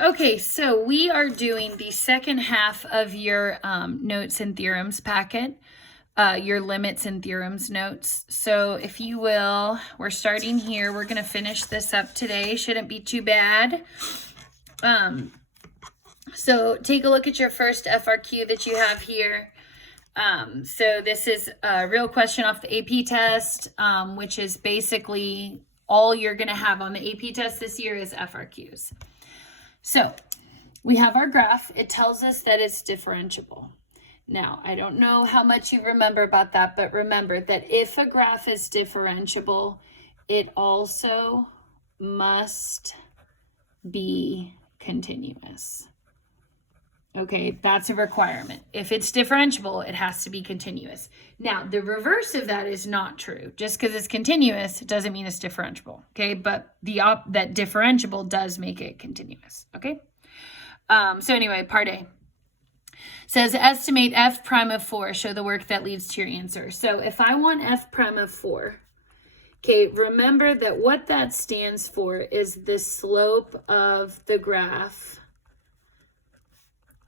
Okay, so we are doing the second half of your notes and theorems packet, your limits and theorems notes. So if you will, we're starting here. We're going to finish this up today. Shouldn't be too bad. So take a look at your first FRQ that you have here. So this is a real question off the AP test, which is basically all you're going to have on the AP test this year is FRQs. So we have our graph. It tells us that it's differentiable. Now, I don't know how much you remember about that, but remember that if a graph is differentiable, it also must be continuous. Okay, that's a requirement. If it's differentiable, it has to be continuous. Now, the reverse of that is not true. Just because it's continuous, it doesn't mean it's differentiable. Okay, but that differentiable does make it continuous. Okay. So anyway, part A says estimate f prime of 4. Show the work that leads to your answer. So if I want f prime of 4, okay, remember that what that stands for is the slope of the graph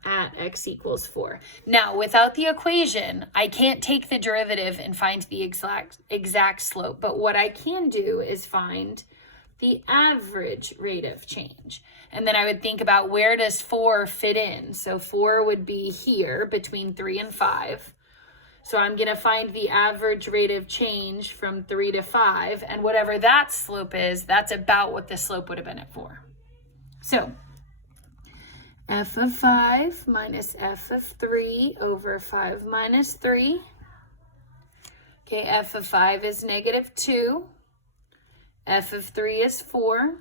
at x equals 4. Now, without the equation, I can't take the derivative and find the exact slope. But what I can do is find the average rate of change. And then I would think about where does 4 fit in? So 4 would be here between 3 and 5. So I'm going to find the average rate of change from 3 to 5. And whatever that slope is, that's about what the slope would have been at 4. So f of 5 minus f of 3 over 5 minus 3. Okay, f of 5 is negative 2. F of 3 is 4.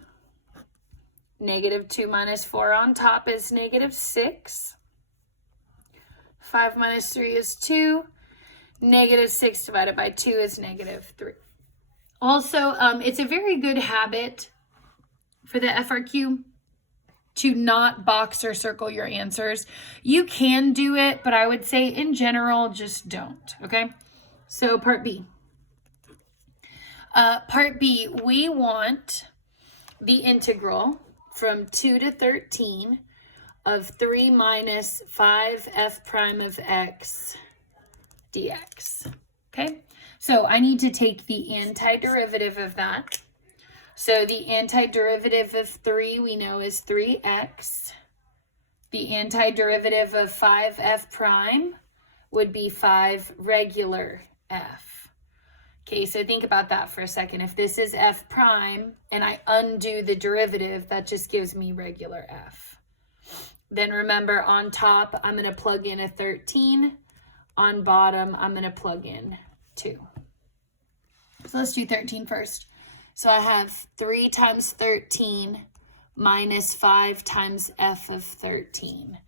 Negative 2 minus 4 on top is negative 6. 5 minus 3 is 2. Negative 6 divided by 2 is negative 3. Also, it's a very good habit for the FRQ to not box or circle your answers. You can do it, but I would say in general, just don't, okay? So part B. Part B, we want the integral from 2 to 13 of 3 minus 5 f prime of x dx, okay? So I need to take the antiderivative of that. So the antiderivative of 3 we know is 3x. The antiderivative of 5f prime would be 5 regular f. Okay, so think about that for a second. If this is f prime and I undo the derivative, that just gives me regular f. Then remember, on top, I'm going to plug in a 13. On bottom, I'm going to plug in 2. So let's do 13 first. So I have 3 times 13 minus 5 times f of 13.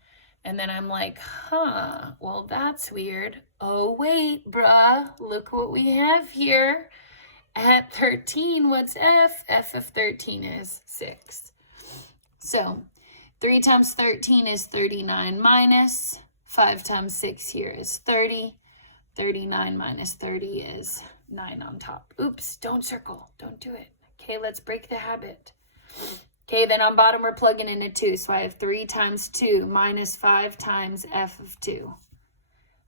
And then I'm like, well, that's weird. Oh, wait, bruh, look what we have here. At 13, what's f? F of 13 is 6. So 3 times 13 is 39 minus 5 times 6 here is 30. 39 minus 30 is 9 on top. Oops, don't circle. Don't do it. Okay, let's break the habit. Okay, then on bottom we're plugging in a 2. So I have 3 times 2 minus 5 times f of 2.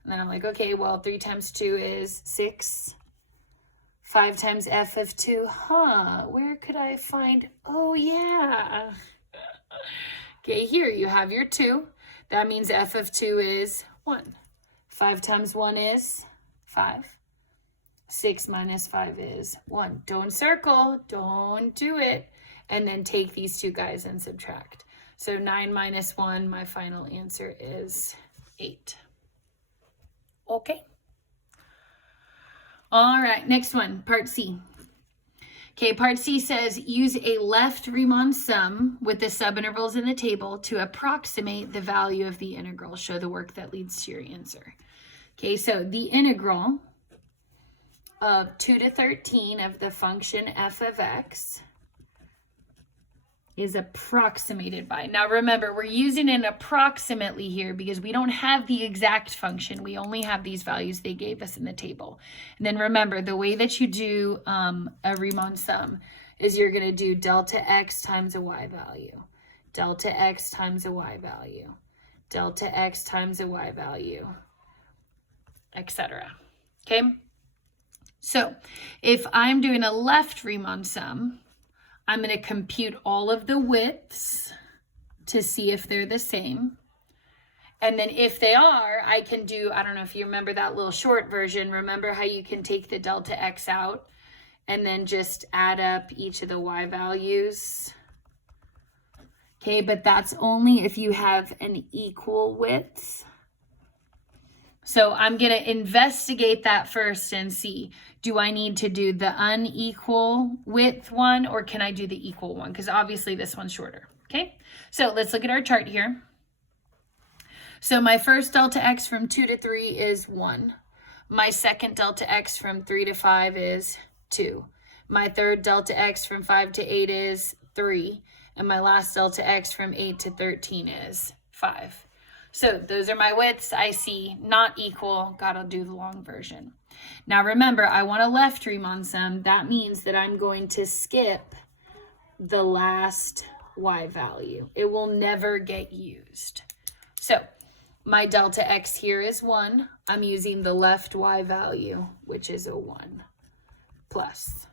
And then I'm like, okay, well, 3 times 2 is 6. 5 times f of 2. Where could I find? Oh, yeah. Okay, here you have your 2. That means f of 2 is 1. 5 times 1 is 5. 6 minus 5 is 1. Don't circle. Don't do it. And then take these two guys and subtract. So 9 minus 1, my final answer is 8. Okay. All right, next one, part C. Okay, part C says use a left Riemann sum with the subintervals in the table to approximate the value of the integral. Show the work that leads to your answer. Okay, so the integral of 2 to 13 of the function f of x is approximated by. Now remember, we're using an approximately here because we don't have the exact function. We only have these values they gave us in the table. And then remember, the way that you do a Riemann sum is you're going to do delta x times a y value. delta x times a y value, delta x times a y value, etc. Okay? So if I'm doing a left Riemann sum, I'm going to compute all of the widths to see if they're the same. And then if they are, I can do, I don't know if you remember that little short version. Remember how you can take the delta x out and then just add up each of the y values? Okay, but that's only if you have an equal width. So I'm going to investigate that first and see, do I need to do the unequal width one or can I do the equal one? Because obviously this one's shorter. Okay, so let's look at our chart here. So my first delta x from 2 to 3 is 1. My second delta x from 3 to 5 is 2. My third delta x from 5 to 8 is 3. And my last delta x from 8 to 13 is 5. So those are my widths. I see not equal. Gotta do the long version. Now remember, I want a left Riemann sum. That means that I'm going to skip the last y value. It will never get used. So my delta x here is 1. I'm using the left y value, which is a 1, plus.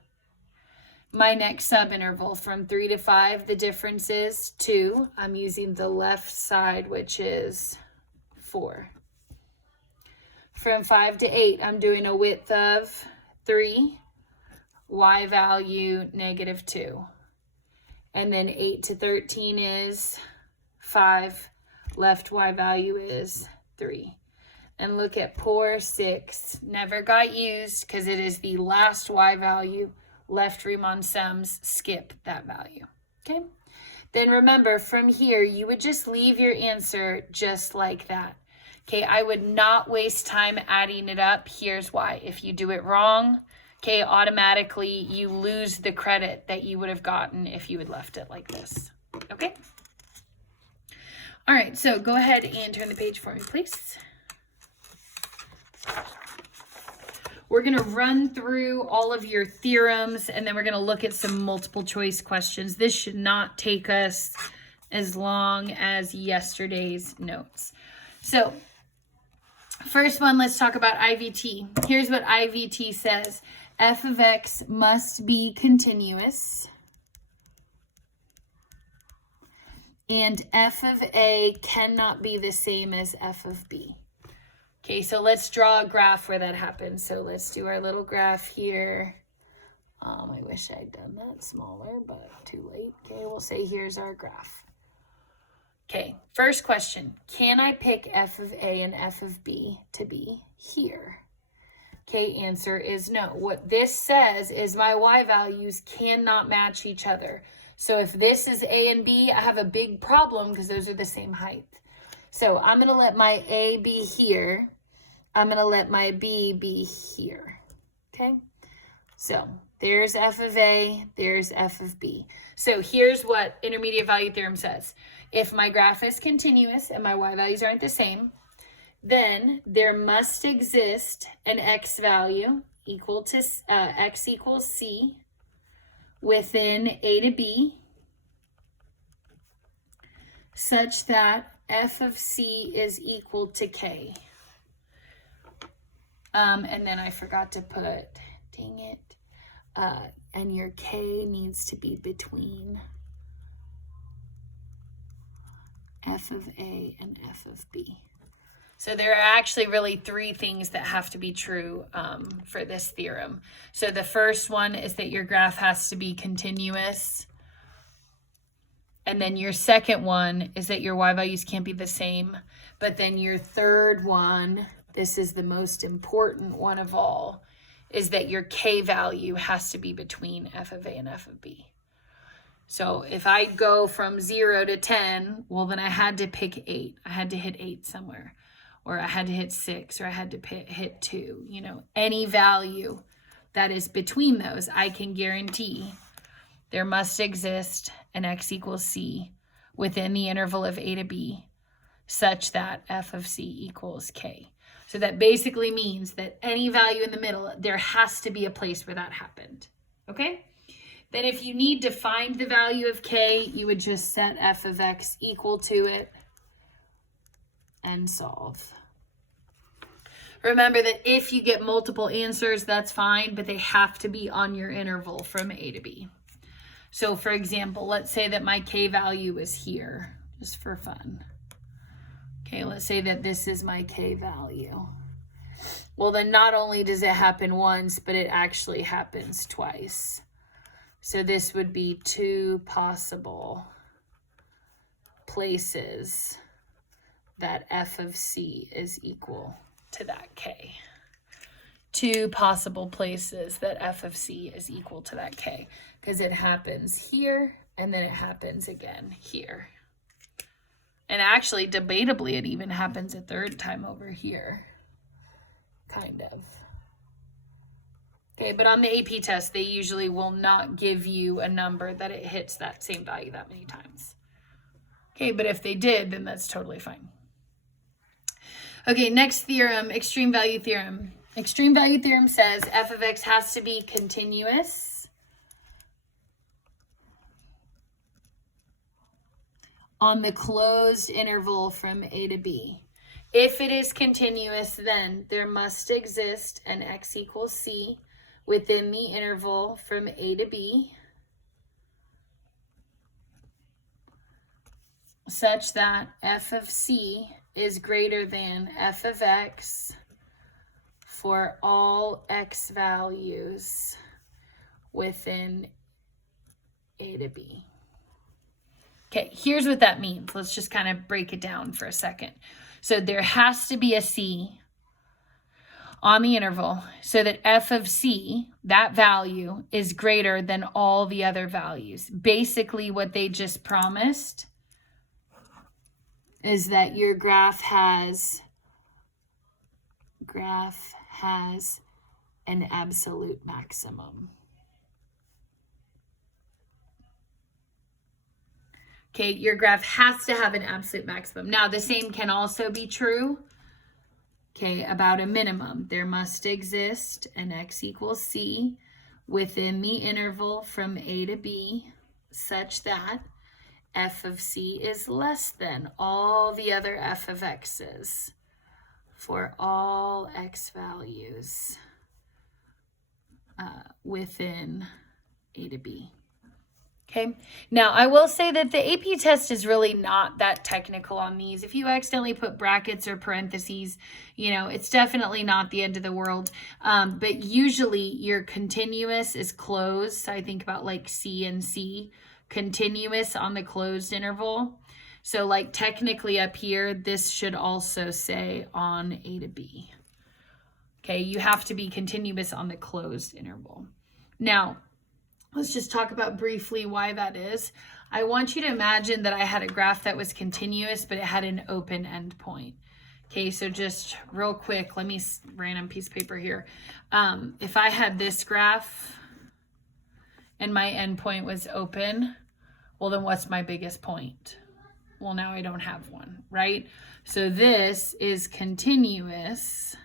My next subinterval from 3 to 5, the difference is 2. I'm using the left side, which is 4. From 5 to 8, I'm doing a width of 3, y value negative 2. And then 8 to 13 is 5, left y value is 3. And look at poor 6, never got used because it is the last y value. Left Riemann sums skip that value. Okay, then remember from here you would just leave your answer just like that. Okay, I would not waste time adding it up. Here's why. If you do it wrong, okay, automatically you lose the credit that you would have gotten if you had left it like this. Okay, all right, so go ahead and turn the page for me, please. We're going to run through all of your theorems, and then we're going to look at some multiple choice questions. This should not take us as long as yesterday's notes. So first one, let's talk about IVT. Here's what IVT says. F of x must be continuous, and f of a cannot be the same as f of b. Okay, so let's draw a graph where that happens. So let's do our little graph here. I wish I'd done that smaller, but too late. Okay, we'll say here's our graph. Okay, first question. Can I pick f of a and f of b to be here? Okay, answer is no. What this says is my y values cannot match each other. So if this is a and b, I have a big problem because those are the same height. So I'm going to let my a be here. I'm going to let my b be here. Okay, so there's f of a, there's f of b. So here's what intermediate value theorem says. If my graph is continuous and my y values aren't the same, then there must exist an x value equal to x equals c within a to b such that f of c is equal to k. And then I forgot to put, dang it, and your k needs to be between f of a and f of b. So there are actually really 3 things that have to be true for this theorem. So the first one is that your graph has to be continuous. And then your second one is that your y values can't be the same. But then your third one, this is the most important one of all, is that your k value has to be between f of a and f of b. So if I go from 0 to 10, well, then I had to pick 8. I had to hit 8 somewhere. Or I had to hit 6, or I had to hit 2. You know, any value that is between those, I can guarantee there must exist an x equals c within the interval of a to b such that f of c equals k. So that basically means that any value in the middle, there has to be a place where that happened. Okay? Then if you need to find the value of k, you would just set f of x equal to it and solve. Remember that if you get multiple answers, that's fine, but they have to be on your interval from A to B. So for example, let's say that my k value is here, just for fun. Okay, let's say that this is my k value. Well, then not only does it happen once, but it actually happens twice. So this would be 2 possible places that f of c is equal to that k. 2 possible places that f of c is equal to that k, because it happens here and then it happens again here. And actually, debatably, it even happens a third time over here, kind of. Okay, but on the AP test, they usually will not give you a number that it hits that same value that many times. Okay, but if they did, then that's totally fine. Okay, next theorem, extreme value theorem. Extreme value theorem says f of x has to be continuous on the closed interval from A to B. If it is continuous, then there must exist an x equals c within the interval from A to B, such that f of c is greater than f of x for all x values within A to B. Okay, here's what that means. Let's just kind of break it down for a second. So there has to be a c on the interval so that f of c, that value, is greater than all the other values. Basically, what they just promised is that your graph has an absolute maximum. Okay, your graph has to have an absolute maximum. Now, the same can also be true, okay, about a minimum. There must exist an x equals c within the interval from A to B such that f of c is less than all the other f of x's for all x values within A to B. Okay, now I will say that the AP test is really not that technical on these. If you accidentally put brackets or parentheses, you know, it's definitely not the end of the world. But usually your continuous is closed. So I think about like C and C, continuous on the closed interval. So like technically up here, this should also say on A to B. Okay, you have to be continuous on the closed interval. Now, let's just talk about briefly why that is. I want you to imagine that I had a graph that was continuous, but it had an open endpoint. Okay, so just real quick, let me, random piece of paper here. If I had this graph and my endpoint was open, well, then what's my biggest point? Well, now I don't have one, right? So this is continuous,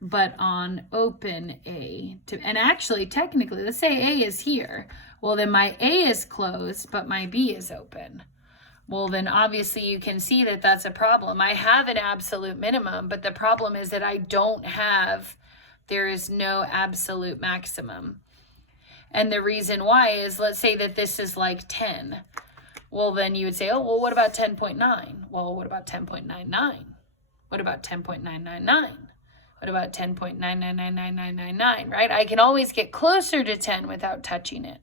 but on open A. And actually, technically, let's say A is here. Well, then my A is closed, but my B is open. Well, then obviously you can see that that's a problem. I have an absolute minimum, but the problem is that there is no absolute maximum. And the reason why is, let's say that this is like 10. Well, then you would say, oh, well, what about 10.9? Well, what about 10.99? What about 10.999? What about 10.9999999, right? I can always get closer to 10 without touching it.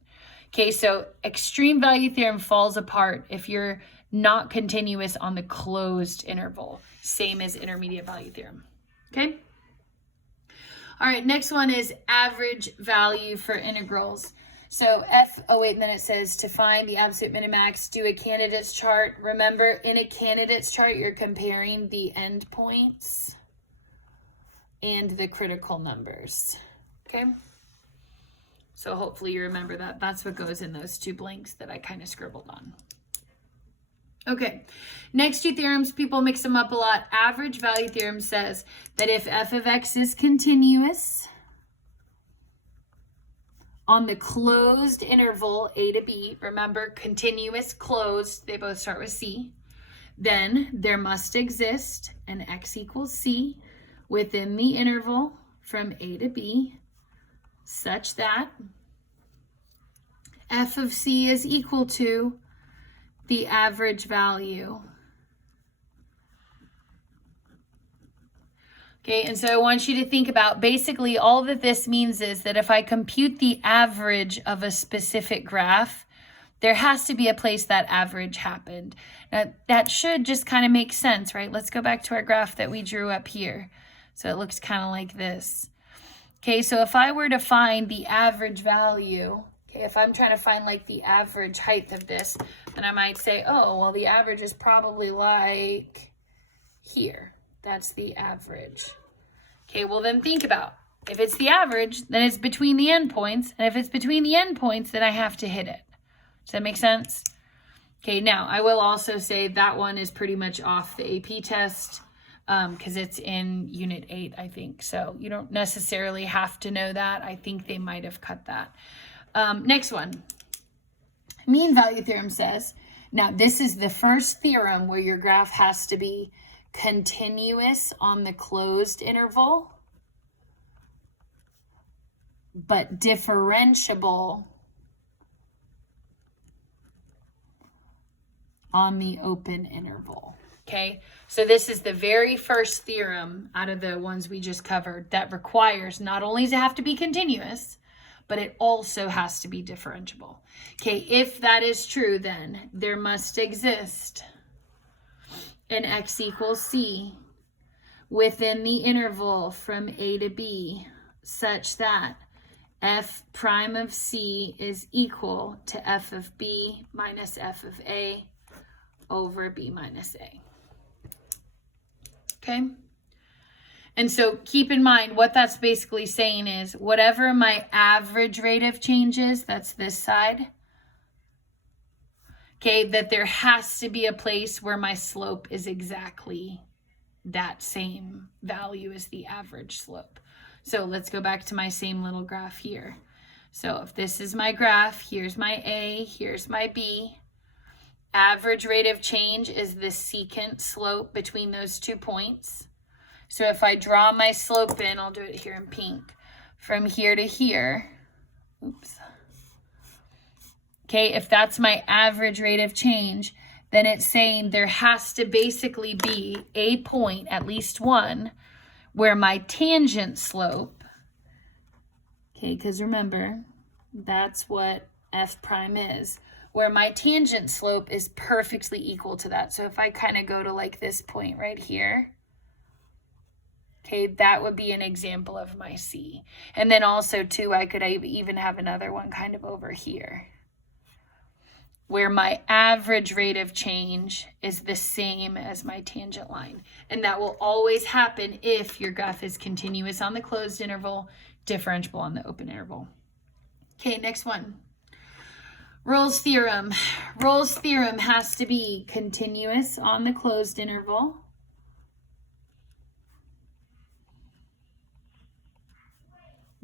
Okay, so extreme value theorem falls apart if you're not continuous on the closed interval. Same as intermediate value theorem. Okay? All right, next one is average value for integrals. So then it says to find the absolute minimax, do a candidates chart. Remember, in a candidates chart, you're comparing the endpoints and the critical numbers. Okay? So hopefully you remember that. That's what goes in those two blanks that I kind of scribbled on. Okay, next two theorems, people mix them up a lot. Average value theorem says that if f of x is continuous on the closed interval a to b, remember continuous closed, they both start with c, then there must exist an x equals c within the interval from a to b such that f of c is equal to the average value. Okay, and so I want you to think about basically all that this means is that if I compute the average of a specific graph, there has to be a place that average happened. Now, that should just kind of make sense, right? Let's go back to our graph that we drew up here. So it looks kind of like this. Okay, so if I were to find the average value, okay, if I'm trying to find like the average height of this, then I might say, oh, well, the average is probably like here. That's the average. Okay, well then think about, if it's the average, then it's between the endpoints. And if it's between the endpoints, then I have to hit it. Does that make sense? Okay, now I will also say that one is pretty much off the AP test because it's in Unit 8, I think. So you don't necessarily have to know that. I think they might have cut that. Next one. Mean value theorem says, now this is the first theorem where your graph has to be continuous on the closed interval, but differentiable on the open interval. Okay, so this is the very first theorem out of the ones we just covered that requires not only to have to be continuous, but it also has to be differentiable. Okay, if that is true, then there must exist an x equals c within the interval from a to b such that f prime of c is equal to f of b minus f of a over b minus a. Okay? And so keep in mind what that's basically saying is whatever my average rate of change is, that's this side, okay, that there has to be a place where my slope is exactly that same value as the average slope. So let's go back to my same little graph here. So if this is my graph, here's my A, here's my B. Average rate of change is the secant slope between those 2 points. So if I draw my slope in, I'll do it here in pink, from here to here, oops. Okay, if that's my average rate of change, then it's saying there has to basically be a point, at least one, where my tangent slope, okay, because remember, that's what f prime is, where my tangent slope is perfectly equal to that. So if I kind of go to like this point right here, okay, that would be an example of my C. And then also too, I could even have another one kind of over here, where my average rate of change is the same as my tangent line. And that will always happen if your graph is continuous on the closed interval, differentiable on the open interval. Okay, next one. Rolle's theorem. Rolle's theorem has to be continuous on the closed interval,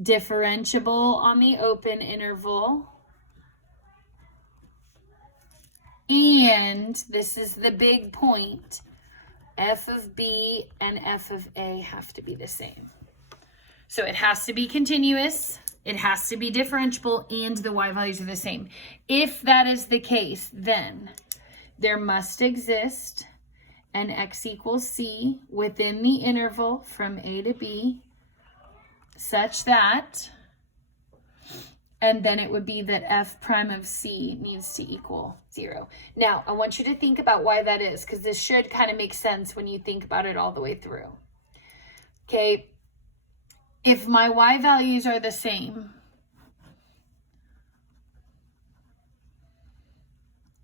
differentiable on the open interval, and this is the big point, f of b and f of a have to be the same. So it has to be continuous, it has to be differentiable, and the y values are the same. If that is the case, then there must exist an x equals c within the interval from a to b such that, and then it would be that f prime of c needs to equal 0. Now, I want you to think about why that is, because this should kind of make sense when you think about it all the way through. Okay, if my y values are the same,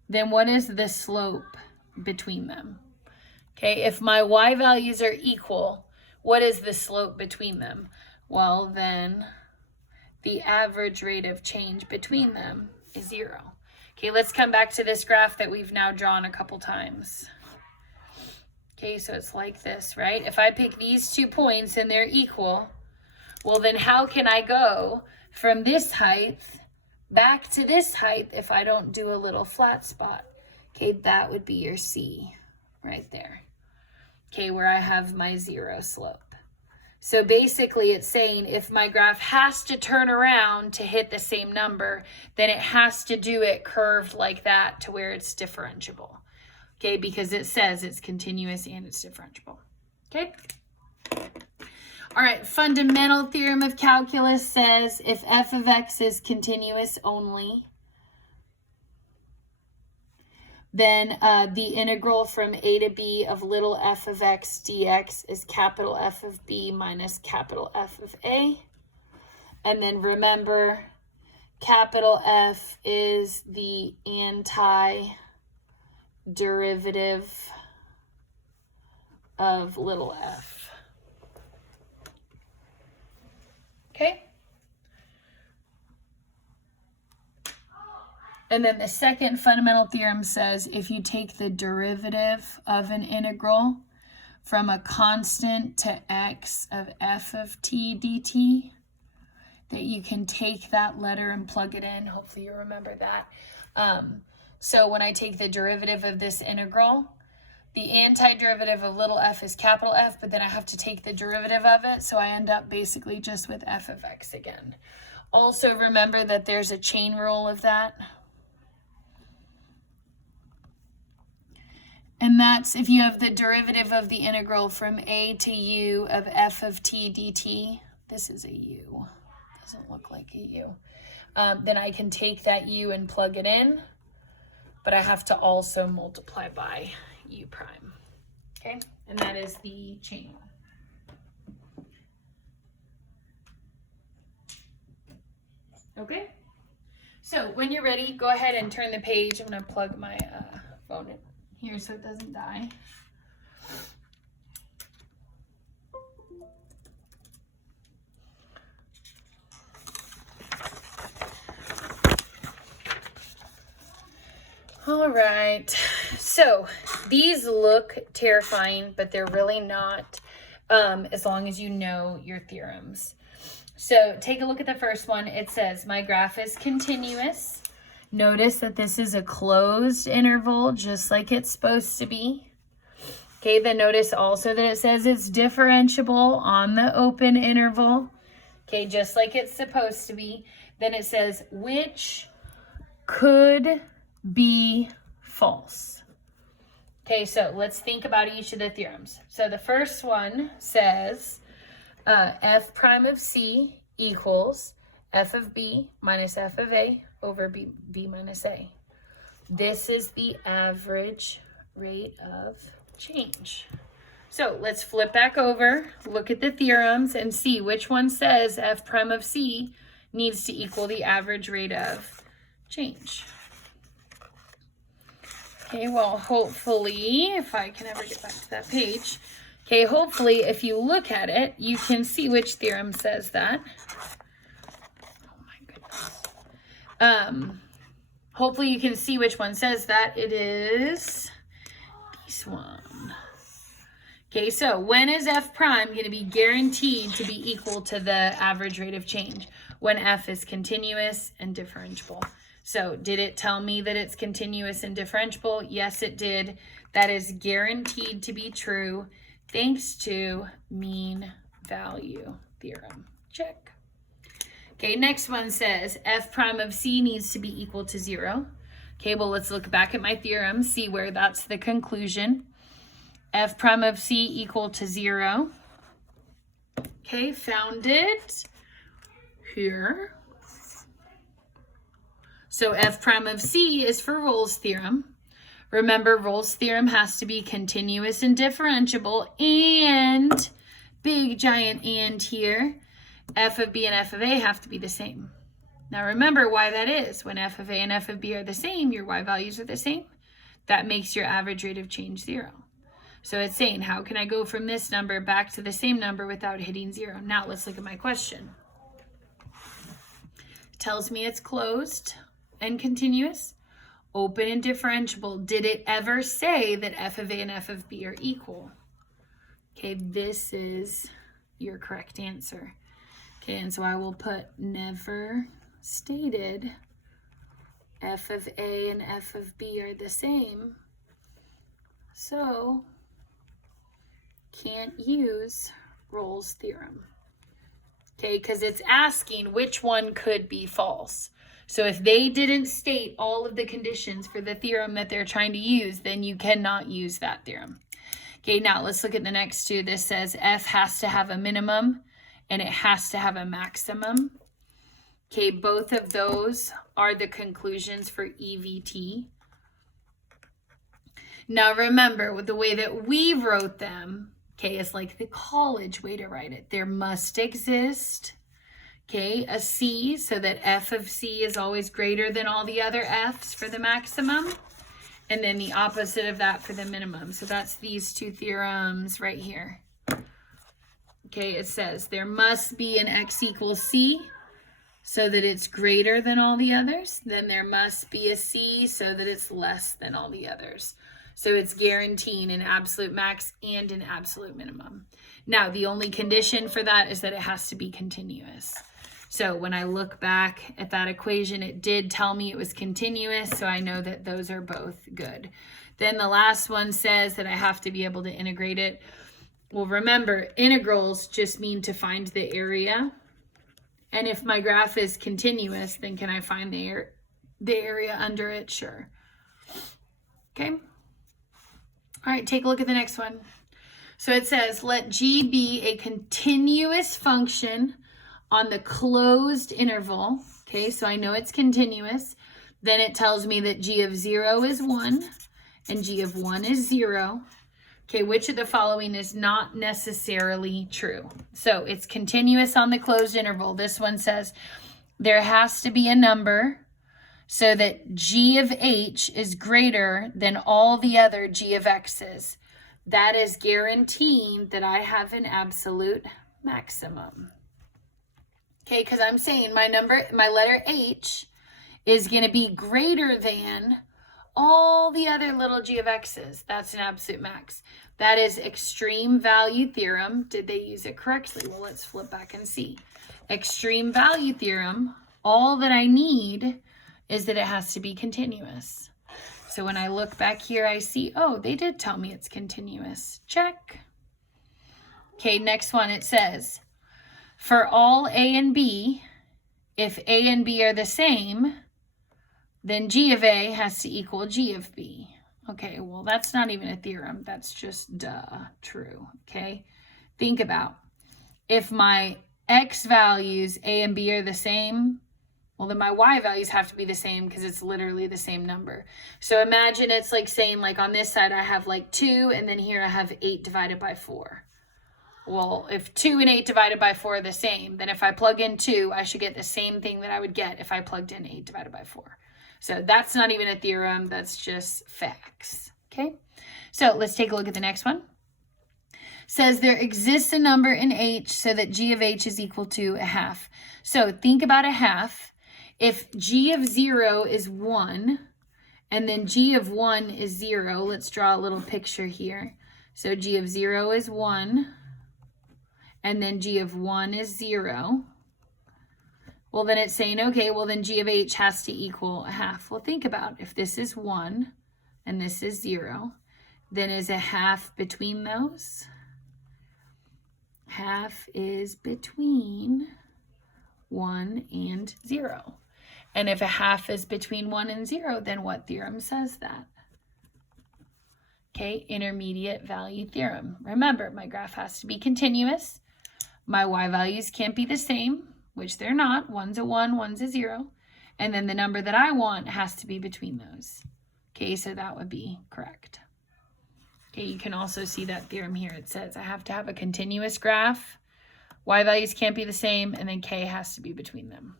then what is the slope between them? Okay, if my y values are equal, what is the slope between them? Well, then the average rate of change between them is 0. Okay, let's come back to this graph that we've now drawn a couple times. Okay, so it's like this, right? If I pick these 2 points and they're equal, well, then how can I go from this height back to this height if I don't do a little flat spot. Okay, that would be your C right there. Okay, where I have my 0 slope. So basically it's saying if my graph has to turn around to hit the same number, then it has to do it curved like that to where it's differentiable. Okay, because it says it's continuous and it's differentiable. Okay. All right, fundamental theorem of calculus says if f of x is continuous only, then the integral from a to b of little f of x dx is capital F of b minus capital F of a. And then remember, capital F is the antiderivative of little f. Okay? And then the second fundamental theorem says if you take the derivative of an integral from a constant to x of f of t dt, that you can take that letter and plug it in. Hopefully you remember that. So when I take the derivative of this integral, the antiderivative of little f is capital F, but then I have to take the derivative of it, so I end up basically just with f of x again. Also remember that there's a chain rule of that. And that's if you have the derivative of the integral from a to u of f of t dt. This is a u. Doesn't look like a u. Then I can take that u and plug it in, but I have to also multiply by u prime. Okay, and that is the chain. Okay, so when you're ready, go ahead and turn the page. I'm going to plug my phone in here so it doesn't die. All right, so these look terrifying, but they're really not, as long as you know your theorems. So take a look at the first one. It says my graph is continuous. Notice that this is a closed interval, just like it's supposed to be. Okay, then notice also that it says it's differentiable on the open interval. Okay, just like it's supposed to be. Then it says which could be false. Okay, so let's think about each of the theorems. So the first one says f prime of c equals f of b minus f of a over b minus a. This is the average rate of change. So let's flip back over, look at the theorems, and see which one says f prime of c needs to equal the average rate of change. Okay, well, hopefully, if I can ever get back to that page, okay, hopefully, if you look at it, you can see which theorem says that. Oh, my goodness. Hopefully, you can see which one says that. It is this one. Okay, so when is f prime going to be guaranteed to be equal to the average rate of change? When f is continuous and differentiable. So did it tell me that it's continuous and differentiable? Yes, it did. That is guaranteed to be true thanks to mean value theorem. Check. Okay, next one says f prime of c needs to be equal to 0. Okay, well, let's look back at my theorem, see where that's the conclusion. F prime of c equal to 0. Okay, found it here. So f prime of c is for Rolle's theorem. Remember, Rolle's theorem has to be continuous and differentiable, and big giant and here, f of b and f of a have to be the same. Now remember why that is. When f of a and f of b are the same, your y values are the same. That makes your average rate of change 0. So it's saying, how can I go from this number back to the same number without hitting 0? Now let's look at my question. It tells me it's closed and continuous, open and differentiable. Did it ever say that f of a and f of b are equal? Okay, this is your correct answer. Okay, and so I will put never stated f of A and f of B are the same. So can't use Rolle's theorem. Okay, because it's asking which one could be false. So if they didn't state all of the conditions for the theorem that they're trying to use, then you cannot use that theorem. Okay, now let's look at the next two. This says f has to have a minimum and it has to have a maximum. Okay, both of those are the conclusions for EVT. Now remember, with the way that we wrote them, okay, it's like the college way to write it. There must exist, okay, a C, so that f of C is always greater than all the other f's for the maximum. And then the opposite of that for the minimum. So that's these two theorems right here. Okay, it says there must be an x equals C so that it's greater than all the others. Then there must be a C so that it's less than all the others. So it's guaranteeing an absolute max and an absolute minimum. Now, the only condition for that is that it has to be continuous. So when I look back at that equation, it did tell me it was continuous, so I know that those are both good. Then the last one says that I have to be able to integrate it. Well, remember, integrals just mean to find the area. And if my graph is continuous, then can I find the area under it? Sure. Okay. All right, take a look at the next one. So it says, let G be a continuous function on the closed interval. Okay, so I know it's continuous. Then it tells me that G of 0 is 1 and G of 1 is 0. Okay, which of the following is not necessarily true? So it's continuous on the closed interval. This one says there has to be a number so that G of H is greater than all the other G of X's. That is guaranteeing that I have an absolute maximum. Okay, because I'm saying my letter H is going to be greater than all the other little G of X's. That's an absolute max. That is extreme value theorem. Did they use it correctly? Well, let's flip back and see. Extreme value theorem, all that I need is that it has to be continuous. So when I look back here, I see, oh, they did tell me it's continuous. Check. Okay, next one, it says, for all A and B, if A and B are the same, then G of A has to equal G of B. Okay, well, that's not even a theorem. That's just true, okay? Think about, if my X values, A and B, are the same, well, then my Y values have to be the same because it's literally the same number. So imagine it's like saying, like on this side, I have like 2, and then here I have 8 divided by 4. Well, if 2 and 8 divided by 4 are the same, then if I plug in 2, I should get the same thing that I would get if I plugged in 8 divided by 4. So that's not even a theorem, that's just facts, okay? So let's take a look at the next one. Says there exists a number in H so that G of H is equal to a half. So think about a half. If G of 0 is 1, and then G of 1 is 0, let's draw a little picture here. So G of 0 is 1, and then G of 1 is 0. Well, then it's saying, okay, well, then G of H has to equal a half. Well, think about, if this is 1 and this is 0, then is a half between those? Half is between 1 and 0. And if a half is between 1 and 0, then what theorem says that? Okay, intermediate value theorem. Remember, my graph has to be continuous. My Y values can't be the same, which they're not. One's a 1, one's a 0. And then the number that I want has to be between those. Okay, so that would be correct. Okay, you can also see that theorem here. It says I have to have a continuous graph. Y values can't be the same, and then K has to be between them.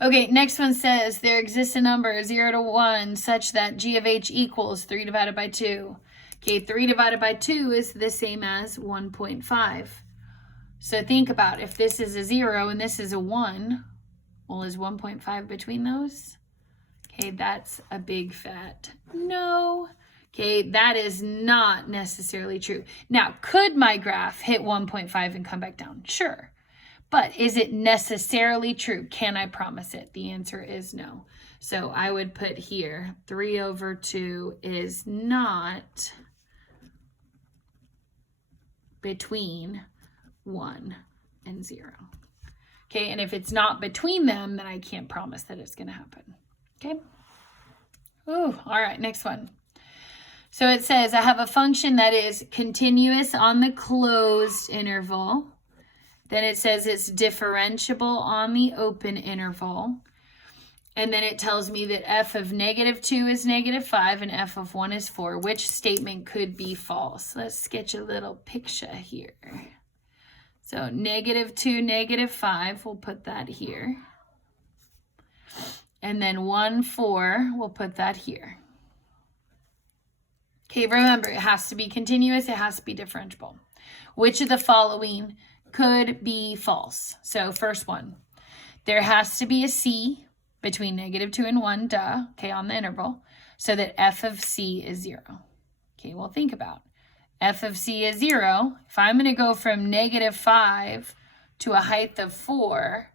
Okay, next one says there exists a number 0 to 1 such that G of H equals 3 divided by 2. Okay, 3 divided by 2 is the same as 1.5. So think about, if this is a 0 and this is a 1, well, is 1.5 between those? Okay, that's a big fat no. Okay, that is not necessarily true. Now, could my graph hit 1.5 and come back down? Sure. But is it necessarily true? Can I promise it? The answer is no. So I would put here 3/2 is not between 1 and 0. Okay, and if it's not between them, then I can't promise that it's going to happen. Okay. Ooh, all right, next one. So it says I have a function that is continuous on the closed interval. Then it says it's differentiable on the open interval. And then it tells me that f of -2 is -5 and f of 1 is 4. Which statement could be false? Let's sketch a little picture here. So -2, -5, we'll put that here. And then 1, 4, we'll put that here. Okay, remember, it has to be continuous, it has to be differentiable. Which of the following could be false? So first one, there has to be a c between -2 and 1, duh, okay, on the interval, so that f of c is 0. Okay, well, think about f of c is 0. If I'm going to go from -5 to a height of 4,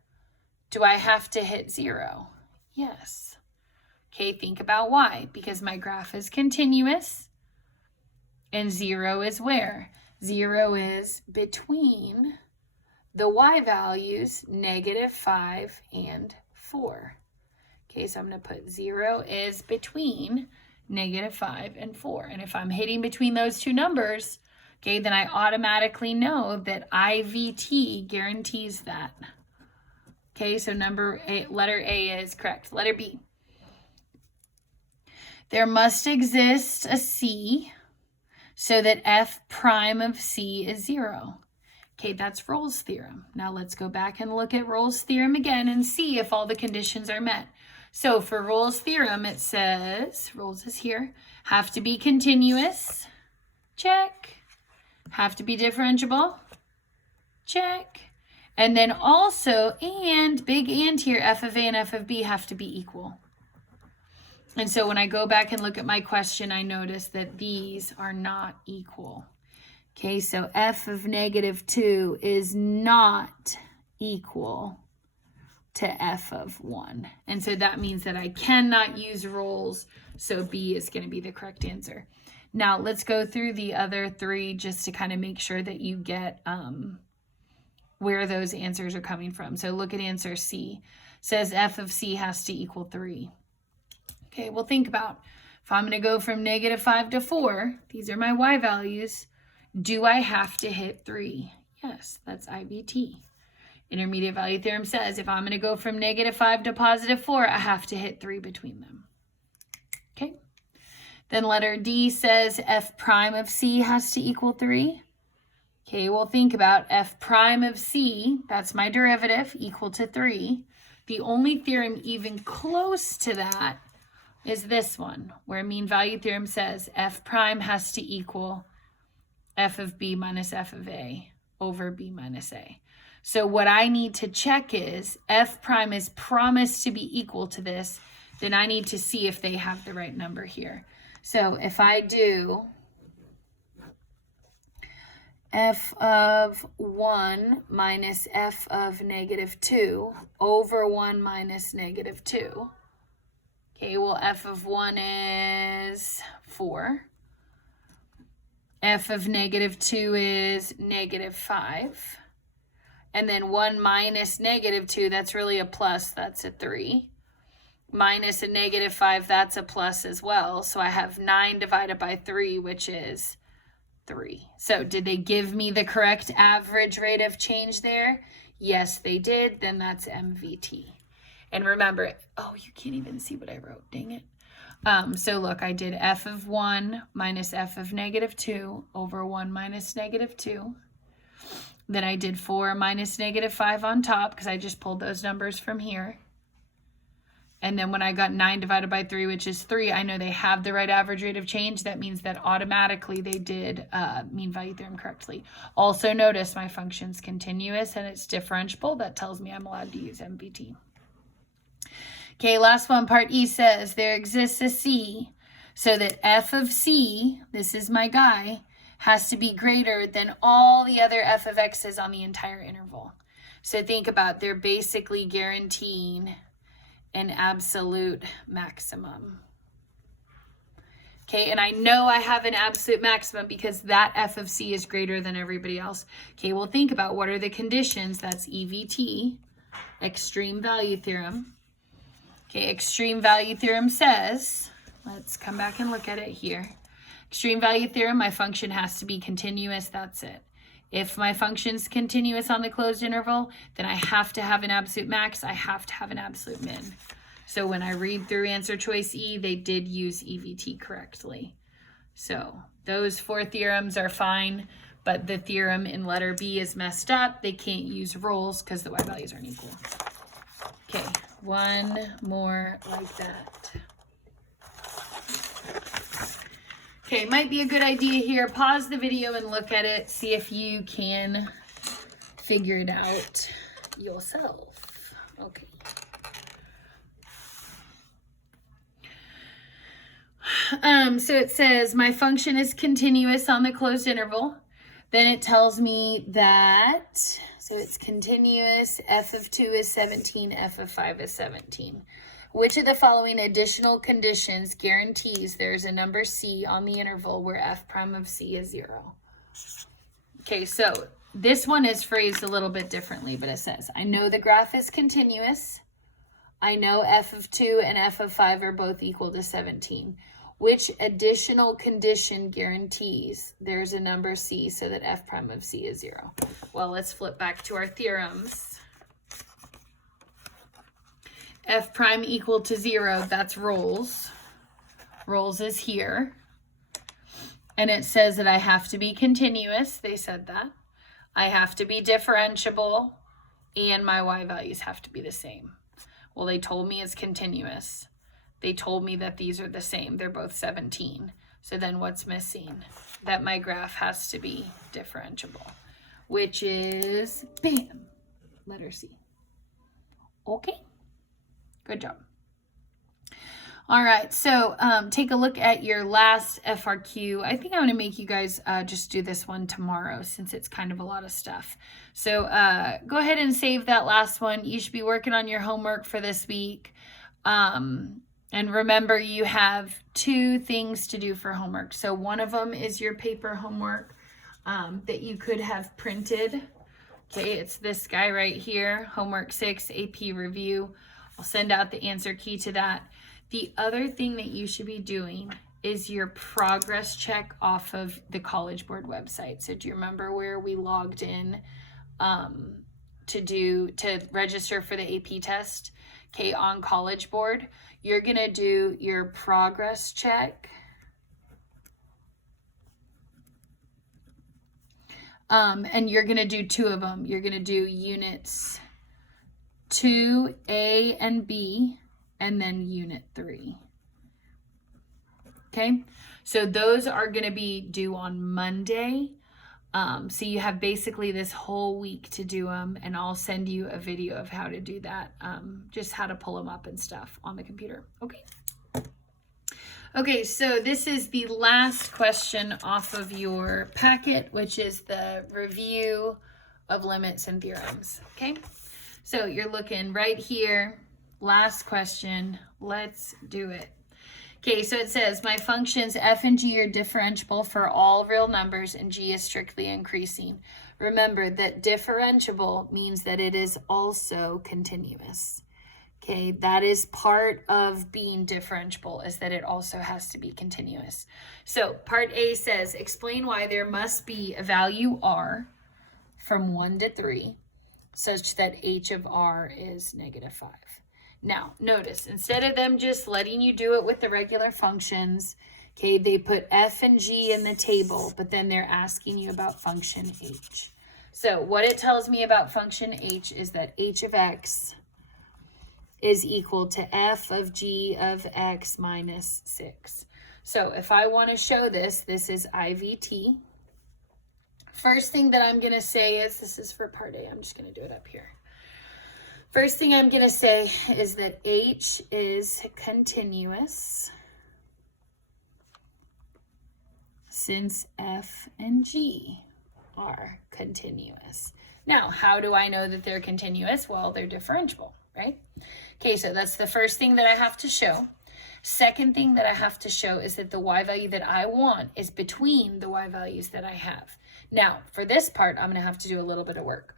do I have to hit 0? Yes. Okay, think about why. Because my graph is continuous, and 0 is where? 0 is between the y values, -5 and 4. Okay, so I'm going to put 0 is between -5 and 4. And if I'm hitting between those two numbers, okay, then I automatically know that IVT guarantees that. Okay, so letter A is correct. Letter B. There must exist a C so that f prime of C is 0. Okay, that's Rolle's theorem. Now let's go back and look at Rolle's theorem again and see if all the conditions are met. So for Rolle's theorem, it says, Rolle's is here, have to be continuous, check. Have to be differentiable, check. And then also, and, big and here, f of A and f of B have to be equal. And so when I go back and look at my question, I notice that these are not equal. Okay, so f of -2 is not equal to f of 1. And so that means that I cannot use Rolle's, so B is going to be the correct answer. Now let's go through the other three just to kind of make sure that you get where those answers are coming from. So look at answer C. It says f of C has to equal 3. Okay, well, think about if I'm going to go from -5 to 4, these are my y values. Do I have to hit 3? Yes, that's IVT. Intermediate value theorem says if I'm going to go from -5 to +4, I have to hit 3 between them. Okay. Then letter D says f prime of C has to equal 3. Okay, well, think about f prime of C, that's my derivative, equal to 3. The only theorem even close to that is this one, where mean value theorem says f prime has to equal f of B minus f of A over B minus A. So what I need to check is f prime is promised to be equal to this, then I need to see if they have the right number here. So if I do f of 1 minus f of -2 over 1 minus -2. Okay, well, f of 1 is 4. F of -2 is -5. And then 1 minus -2, that's really a plus, that's a 3. Minus a -5, that's a plus as well. So I have 9 divided by 3, which is 3. So did they give me the correct average rate of change there? Yes, they did. Then that's MVT. And remember, oh, you can't even see what I wrote. Dang it. So look, I did f of 1 minus f of -2 over 1 minus -2. Then I did 4 minus -5 on top because I just pulled those numbers from here. And then when I got 9 divided by 3, which is 3, I know they have the right average rate of change. That means that automatically they did mean value theorem correctly. Also notice my function's continuous and it's differentiable. That tells me I'm allowed to use MVT. Okay, last one, part E says there exists a C so that f of C, this is my guy, has to be greater than all the other f of x's on the entire interval. So think about, they're basically guaranteeing an absolute maximum. Okay, and I know I have an absolute maximum because that f of c is greater than everybody else. Okay, well, think about what are the conditions. That's EVT, extreme value theorem. Okay, extreme value theorem says, let's come back and look at it here. Extreme value theorem, my function has to be continuous, that's it. If my function's continuous on the closed interval, then I have to have an absolute max, I have to have an absolute min. So when I read through answer choice E, they did use EVT correctly. So those 4 theorems are fine, but the theorem in letter B is messed up. They can't use roles because the y values aren't equal. Okay, one more like that. Okay, might be a good idea here. Pause the video and look at it. See if you can figure it out yourself. Okay. So it says my function is continuous on the closed interval. Then it tells me that, so it's continuous, f of 2 is 17, f of 5 is 17. Which of the following additional conditions guarantees there's a number c on the interval where f prime of c is 0? Okay, so this one is phrased a little bit differently, but it says, I know the graph is continuous. I know f of 2 and f of 5 are both equal to 17. Which additional condition guarantees there's a number c so that f prime of c is 0? Well, let's flip back to our theorems. F prime equal to 0, that's Rolls. Rolls is here. And it says that I have to be continuous. They said that. I have to be differentiable. And my y values have to be the same. Well, they told me it's continuous. They told me that these are the same. They're both 17. So then what's missing? That my graph has to be differentiable, which is, bam, letter C. Okay, good job. All right, so take a look at your last FRQ. I think I'm gonna make you guys just do this one tomorrow since it's kind of a lot of stuff. So go ahead and save that last one. You should be working on your homework for this week. And remember, you have 2 things to do for homework. So one of them is your paper homework that you could have printed. Okay, it's this guy right here, homework 6, AP review. I'll send out the answer key to that. The other thing that you should be doing is your progress check off of the College Board website. So do you remember where we logged in to register for the AP test? Okay, on College Board, you're gonna do your progress check. And you're gonna do 2 of them. You're gonna do units 2A and B, and then unit 3. Okay, so those are gonna be due on Monday. So you have basically this whole week to do them, and I'll send you a video of how to do that, just how to pull them up and stuff on the computer. Okay. Okay, so this is the last question off of your packet, which is the review of limits and theorems. Okay, so you're looking right here, last question. Let's do it. Okay, so it says my functions f and g are differentiable for all real numbers and g is strictly increasing. Remember that differentiable means that it is also continuous. Okay, that is part of being differentiable, is that it also has to be continuous. So part A says, explain why there must be a value r from 1 to 3 such that h of r is -5. Now, notice, instead of them just letting you do it with the regular functions, okay, they put f and g in the table, but then they're asking you about function h. So what it tells me about function h is that h of x is equal to f of g of x minus 6. So if I want to show this, this is IVT. First thing that I'm going to say is, this is for part A, I'm just going to do it up here. First thing I'm going to say is that h is continuous since f and g are continuous. Now, how do I know that they're continuous? Well, they're differentiable, right? Okay, so that's the first thing that I have to show. Second thing that I have to show is that the y value that I want is between the y values that I have. Now, for this part, I'm going to have to do a little bit of work.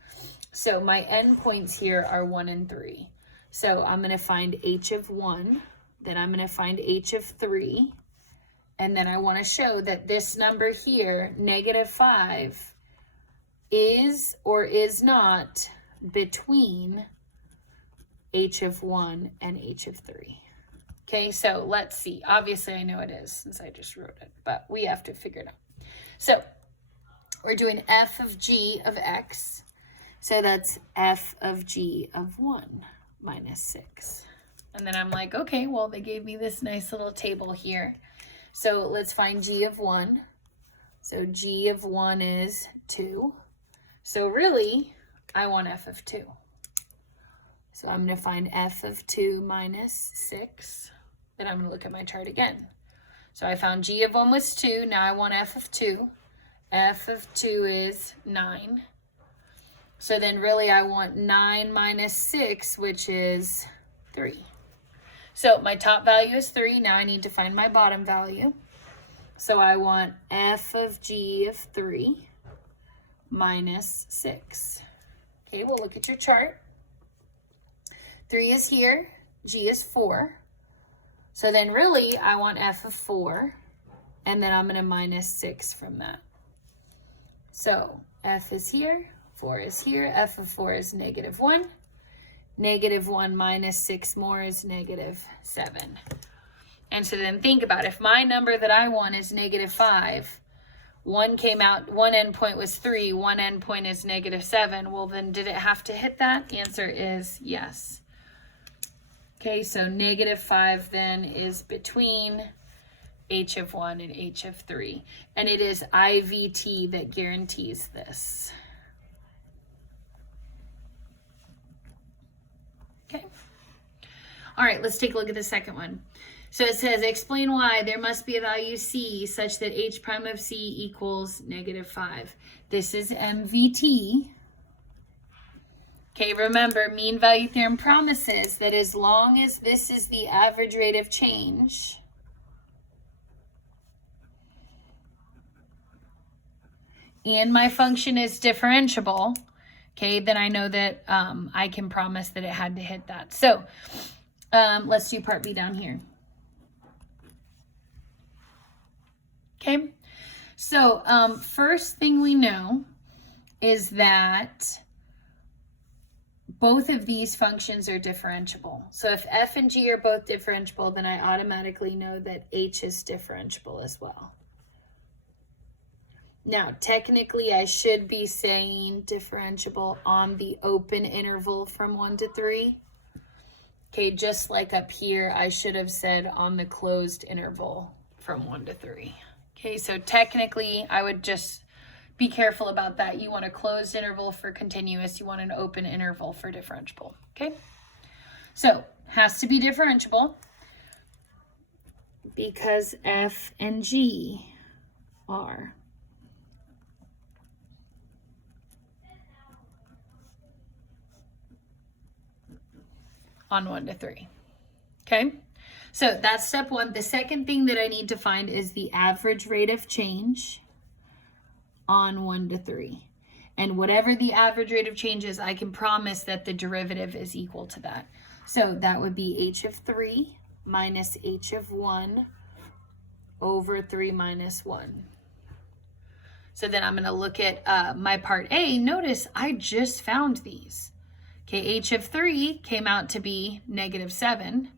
So my endpoints here are 1 and 3. So I'm going to find h of 1, then I'm going to find h of 3, and then I want to show that this number here, -5, is or is not between h of 1 and h of 3. Okay, so let's see. Obviously, I know it is since I just wrote it, but we have to figure it out. So we're doing f of g of x. So that's f of g of 1 minus 6. And then I'm like, okay, well, they gave me this nice little table here. So let's find g of 1. So g of 1 is 2. So really, I want f of 2. So I'm going to find f of 2 minus 6. Then I'm going to look at my chart again. So I found g of 1 was 2. Now I want f of 2. F of 2 is 9. So then really I want 9 minus 6, which is 3. So my top value is 3. Now I need to find my bottom value. So I want f of g of 3 minus 6. Okay, we'll look at your chart. 3 is here, g is 4. So then really I want f of 4, and then I'm going to minus 6 from that. So f is here, 4 is here, f of 4 is -1. -1 minus 6 more is -7. And so then think about it. If my number that I want is -5, one came out, one endpoint was 3, one endpoint is -7. Well, then did it have to hit that? The answer is yes. Okay, so -5 then is between h of 1 and h of 3. And it is IVT that guarantees this. Okay. All right, let's take a look at the second one. So it says, explain why there must be a value c such that h prime of c equals -5. This is MVT. Okay, remember, mean value theorem promises that as long as this is the average rate of change, and my function is differentiable, okay, then I know that I can promise that it had to hit that. So let's do part B down here. Okay, so first thing we know is that both of these functions are differentiable. So if f and g are both differentiable, then I automatically know that h is differentiable as well. Now, technically, I should be saying differentiable on the open interval from 1 to 3. Okay, just like up here, I should have said on the closed interval from 1 to 3. Okay, so technically, I would just be careful about that. You want a closed interval for continuous. You want an open interval for differentiable. Okay, so has to be differentiable because f and g are. On 1 to 3. Okay, so that's step one. The second thing that I need to find is the average rate of change on 1 to 3. And whatever the average rate of change is, I can promise that the derivative is equal to that. So that would be h of 3 minus h of 1 over 3 minus 1. So then I'm going to look at my part A. Notice I just found these. Okay, h of 3 came out to be -7.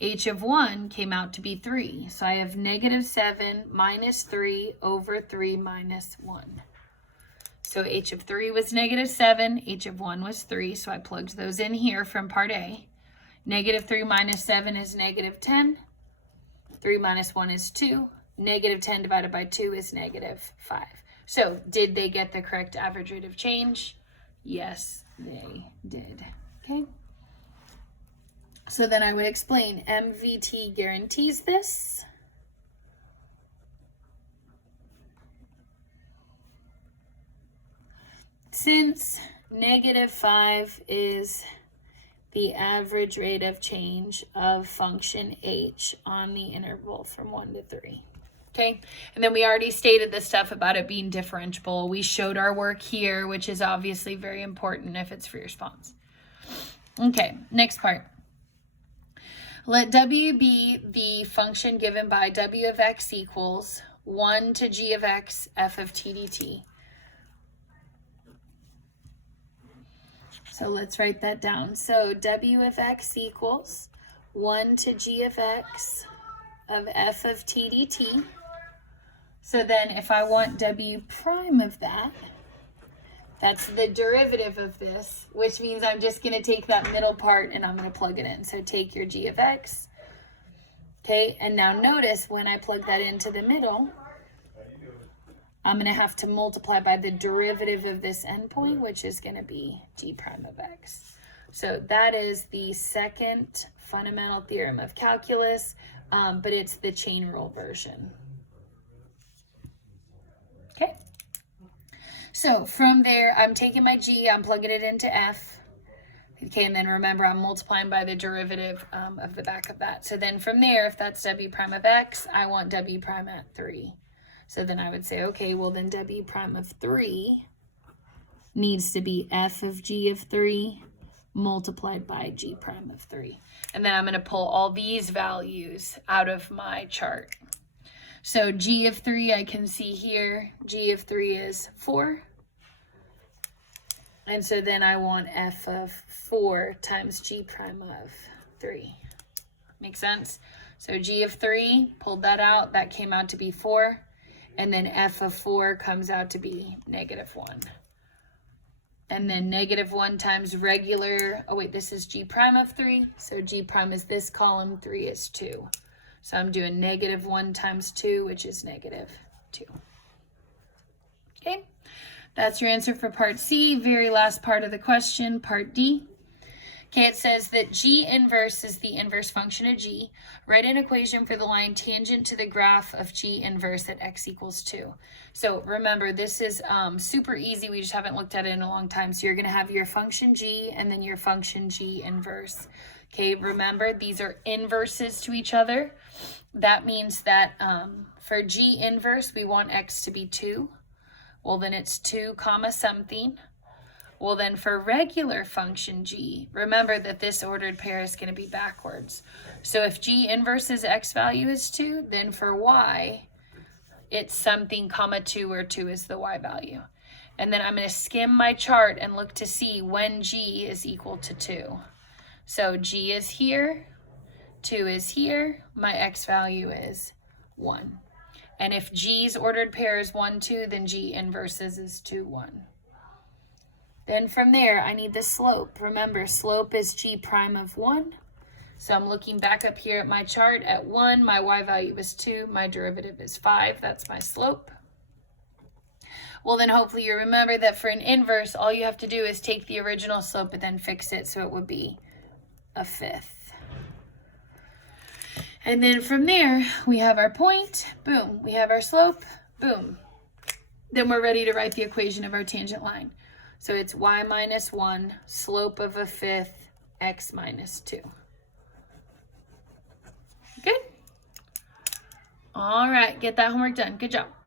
H of 1 came out to be 3. So I have -7 minus 3 over 3 minus 1. So h of 3 was -7, h of 1 was 3. So I plugged those in here from part A. -3 minus 7 is -10. 3 minus 1 is 2. -10 divided by 2 is -5. So did they get the correct average rate of change? Yes, they did. Okay. So then I would explain MVT guarantees this. Since Negative 5 is the average rate of change of function h on the interval from 1 to 3. Okay, and then we already stated the stuff about it being differentiable. We showed our work here, which is obviously very important if it's free response. Okay, next part. Let w be the function given by w of x equals 1 to g of x f of t dt. So let's write that down. So w of x equals 1 to g of x of f of t dt. So then if I want w prime of that, that's the derivative of this, which means I'm just going to take that middle part and I'm going to plug it in. So take your g of x. Okay, and now notice when I plug that into the middle, I'm going to have to multiply by the derivative of this endpoint, which is going to be g prime of x. So that is the second fundamental theorem of calculus, but it's the chain rule version. Okay. So from there, I'm taking my g, I'm plugging it into f. Okay, and then remember, I'm multiplying by the derivative of the back of that. So then from there, if that's w prime of x, I want w prime at 3. So then I would say, okay, well then w prime of 3 needs to be f of g of 3 multiplied by g prime of 3. And then I'm going to pull all these values out of my chart. So g of 3, I can see here, g of 3 is 4. And so then I want f of 4 times g prime of 3. Make sense? So g of 3, pulled that out, that came out to be 4. And then f of 4 comes out to be negative 1. And then negative 1 times regular, oh wait, this is g prime of 3. So g prime is this column, 3 is 2. So I'm doing negative 1 times 2, which is negative 2. Okay, that's your answer for part C. Very last part of the question, part D. Okay, it says that g inverse is the inverse function of g. Write an equation for the line tangent to the graph of g inverse at x equals 2. So remember, this is super easy. We just haven't looked at it in a long time. So you're going to have your function g and then your function g inverse. Okay, remember, these are inverses to each other. That means that for g inverse, we want x to be 2. Well, then it's 2 comma something. Well, then for regular function g, remember that this ordered pair is going to be backwards. So if g inverse's x value is 2, then for y, it's something comma 2, where 2 is the y value. And then I'm going to skim my chart and look to see when g is equal to 2. So g is here, 2 is here, my x value is 1. And if g's ordered pair is 1, 2, then g inverses is 2, 1. Then from there, I need the slope. Remember, slope is g prime of 1. So I'm looking back up here at my chart at 1. My y value is 2. My derivative is 5. That's my slope. Well, then hopefully you remember that for an inverse, all you have to do is take the original slope and then fix it. So it would be a 1/5. And then from there, we have our point. Boom. We have our slope. Boom. Then we're ready to write the equation of our tangent line. So it's y minus 1, slope of a 1/5, x minus 2. Good? All right, get that homework done. Good job.